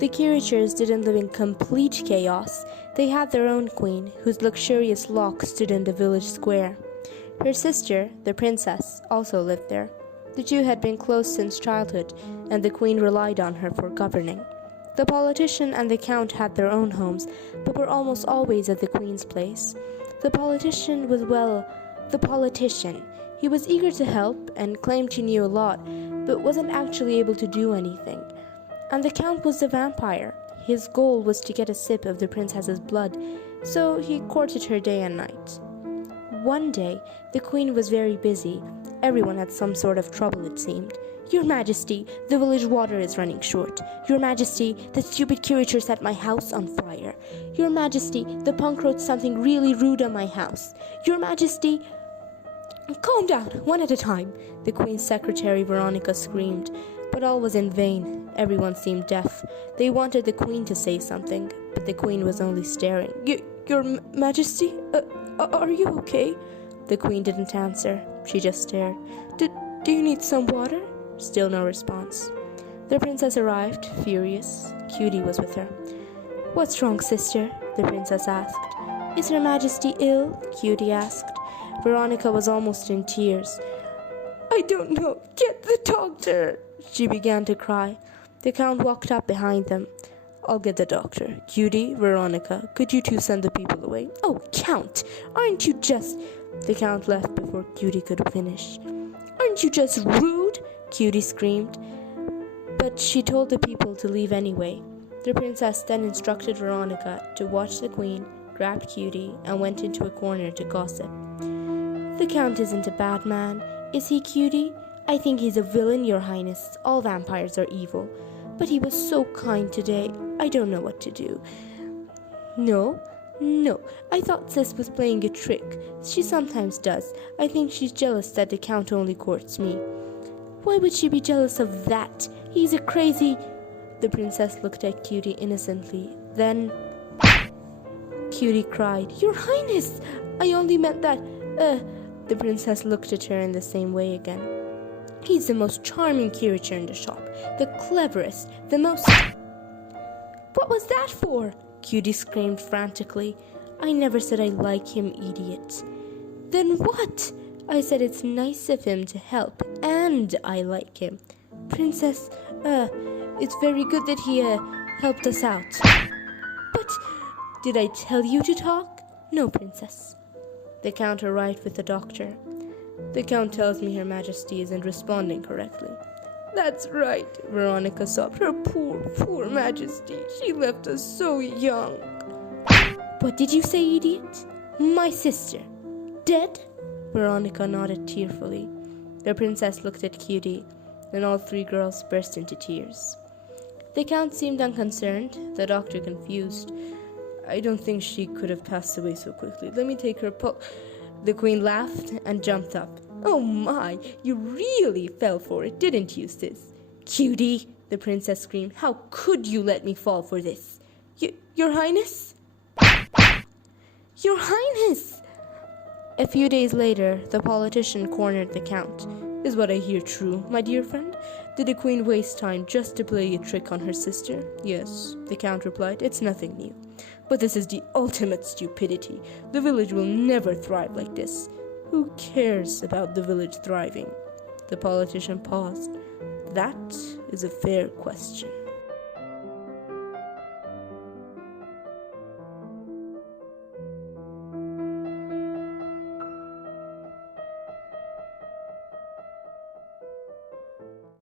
The Keyrichers didn't live in complete chaos. They had their own queen, whose luxurious lock stood in the village square. Her sister, the princess, also lived there. The two had been close since childhood, and the queen relied on her for governing. The politician and the count had their own homes, but were almost always at the queen's place. The politician was, well, the politician. He was eager to help and claimed he knew a lot, but wasn't actually able to do anything. And the count was the vampire. His goal was to get a sip of the princess's blood, so he courted her day and night. One day, the queen was very busy. Everyone had some sort of trouble, it seemed. "Your Majesty, the village water is running short. Your Majesty, the stupid Keyricher set my house on fire. Your Majesty, the punk wrote something really rude on my house. Your Majesty..." "Calm down, one at a time," the queen's secretary Veronica screamed. But all was in vain. Everyone seemed deaf. They wanted the queen to say something, but the queen was only staring. Your Majesty, are you okay?" The queen didn't answer. She just stared. Do you need some water?" Still no response. The princess arrived, furious. Cutie was with her. "What's wrong, sister?" the princess asked. "Is Her Majesty ill?" Cutie asked. Veronica was almost in tears. "I don't know. Get the doctor!" She began to cry. The count walked up behind them. "I'll get the doctor. Cutie, Veronica, could you two send the people away?" "Oh, Count, aren't you just..." The count left before Cutie could finish. "Aren't you just rude?" Cutie screamed. But she told the people to leave anyway. The princess then instructed Veronica to watch the queen, grabbed Cutie, and went into a corner to gossip. "The count isn't a bad man, is he, Cutie? I think he's a villain, Your Highness. All vampires are evil. But he was so kind today. I don't know what to do." No, I thought Sis was playing a trick. She sometimes does. I think she's jealous that the count only courts me." "Why would she be jealous of that? He's a crazy..." The princess looked at Cutie innocently. Then Cutie cried, "Your Highness, I only meant that, The princess looked at her in the same way again. "He's the most charming Keyricher in the shop. The cleverest, the most..." "What was that for?" Cutie screamed frantically. "I never said I like him, idiot." "Then what?" "I said it's nice of him to help, and I like him. Princess, it's very good that he, helped us out." "But, did I tell you to talk?" "No, princess." The count arrived with the doctor. "The count tells me Her Majesty isn't responding correctly." "That's right," Veronica sobbed. "Her poor Majesty. She left us so young." "What did you say, idiot?" "My sister. Dead?" Veronica nodded tearfully. The princess looked at Cutie, and all three girls burst into tears. The count seemed unconcerned, the doctor confused. "I don't think she could have passed away so quickly. Let me take her The queen laughed and jumped up. "Oh my, you really fell for it, didn't you, sis?" "Cutie," the princess screamed, "how could you let me fall for this?" Your Highness?" "Your Highness!" A few days later, the politician cornered the count. "Is what I hear true, my dear friend? Did the queen waste time just to play a trick on her sister?" "Yes," the count replied. "It's nothing new. But this is the ultimate stupidity. The village will never thrive like this." "Who cares about the village thriving?" The politician paused. "That is a fair question."